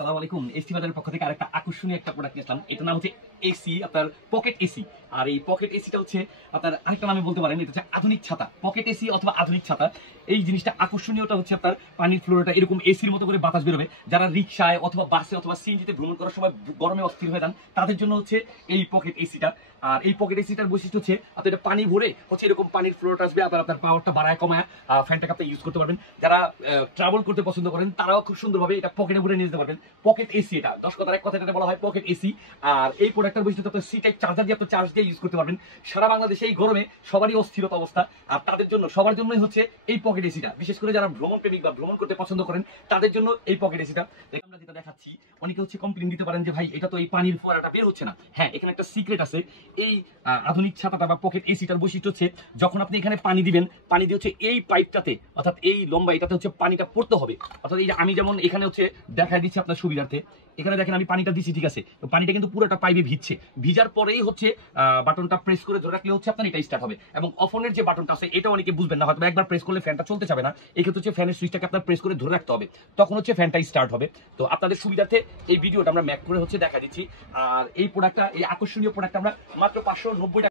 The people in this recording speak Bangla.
আসসালামু আলাইকুম। এসি বাজারের পক্ষ থেকে আরেকটা আকর্ষণীয় একটা প্রোডাক্ট নিয়ে আসলাম। এটার নাম হচ্ছে এসি, আপনার পকেট এসি। আর এই পকেট এসিটা হচ্ছে আপনার আরেকটা নামে বলতে পারেন, এটা হচ্ছে আধুনিক ছাতা। পকেট এসি অথবা আধুনিক ছাতা, এই জিনিসটা আকর্ষণীয়টা হচ্ছে আপনার পানির ফ্লোরটা এরকম এসির মতো করে বাতাস বেরোবে। যারা রিক্সায় অথবা বাসে অথবা সিএনজিতে ভ্রমণ করার সময় গরমে অস্থির হয়ে যান, তাদের জন্য হচ্ছে এই পকেট এসিটা। আর এই পকেট এসিটার বৈশিষ্ট্য হচ্ছে আপনি এটা পানি ভরে হচ্ছে এরকম পানির ফ্লোরটা আসবে, আপনার পাওয়ারটা বাড়ায় কমায় ফ্যানটাকে আপনি ইউজ করতে পারবেন। যারা ট্রাভেল করতে পছন্দ করেন তারাও খুব সুন্দরভাবে এটা পকেটে ভরে নিয়ে যেতে পারবেন। পকেট এসি, এটা 10 কথার এক কথা এটা বলা হয় পকেট এসি। আর এই প্রোডাক্টের বৈশিষ্ট্য আপনার সি টাইপ চার্জার দিয়ে আপনি চার্জ দিয়ে ইউজ করতে পারবেন। সারা বাংলাদেশে এই গরমে সবারই অস্থিরতা অবস্থা, আর তাদের জন্য সবার জন্যই হচ্ছে এই পকেট এসিটা। বিশেষ করে যারা ভ্রমণ প্রেমিক বা ভ্রমণ করতে পছন্দ করেন তাদের জন্য এই পকেট এসিটা। আমরা যেটা দেখাচ্ছি, অনেকে হচ্ছে কমপ্লেন দিতে পারেন যে ভাই এটা তো এই পানির ফোয়ারাটা বের হচ্ছে না। হ্যাঁ, এখানে একটা সিক্রেট আছে। এই আধুনিক ছাতাটা বা পকেট এসিটার বৈশিষ্ট্য হচ্ছে যখন আপনি এখানে পানি দিবেন, পানি দিয়ে হচ্ছে এই পাইপটাতে অর্থাৎ এই লম্বা এটাতে হচ্ছে পানিটা পড়তে হবে। অর্থাৎ এই যে আমি যেমন এখানে হচ্ছে দেখা দিচ্ছি আপনার সুবিধার্থে, এখানে দেখেন আমি পানিটা দিচ্ছি, ঠিক আছে, তো পানিটা কিন্তু পুরোটা পাইপে ভিজছে। ভিজার পরেই হচ্ছে বাটনটা প্রেস করে ধরে রাখলে হচ্ছে আপনার এটা স্টার্ট হবে। এবং অফনের যে বাটনটা আছে এটা অনেকে বুঝবেন না, হয়তো একবার প্রেস করলে ফ্যানটা চলতে যাবে না। এই ক্ষেত্রে হচ্ছে ফ্যানের সুইচটাকে আপনার প্রেস করে ধরে রাখতে হবে, তখন হচ্ছে ফ্যানটা স্টার্ট হবে। তো আপনাদের সুবিধার্থে এই ভিডিওটা আমরা ম্যাক করে হচ্ছে দেখা দিচ্ছি। আর এই প্রোডাক্টটা, এই আকর্ষণীয় প্রোডাক্টটা আমরা মাত্র 590 টাকা